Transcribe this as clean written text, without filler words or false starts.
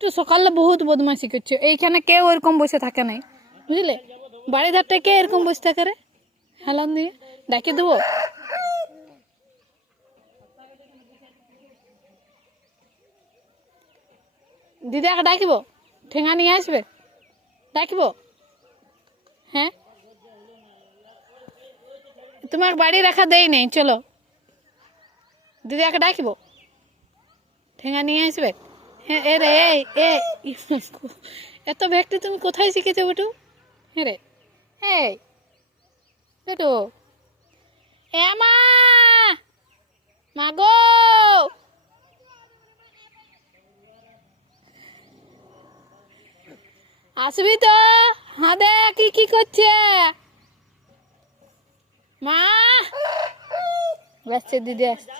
তো সকালে বহুত বদমাইশি করছে, এইখানে কেউ এরকম বসে থাকে নাই, বুঝলে? বাড়ি ধারটা কে এরকম বসে থাকে রে? হেলান দিয়ে ডাকে দেবো। দিদাকে ডাকিব, ঠেঙা নিয়ে আসবে, ডাকিব। হ্যাঁ, তোমাকে বাড়ি রাখা দেই নেই, চলো দিদাকে ডাকিব, ঠেঙা নিয়ে আসবে। হ্যাঁ এ রে, এ এত ভ্যাকটি তুমি কোথায় শিখেছো বেটু? হ্যাঁ রে, এই বেটু, এ মা, মা গো, আসবি তো? হ্যাঁ দেখ কি কি করছে মা। আসছে দিদি, আসছে।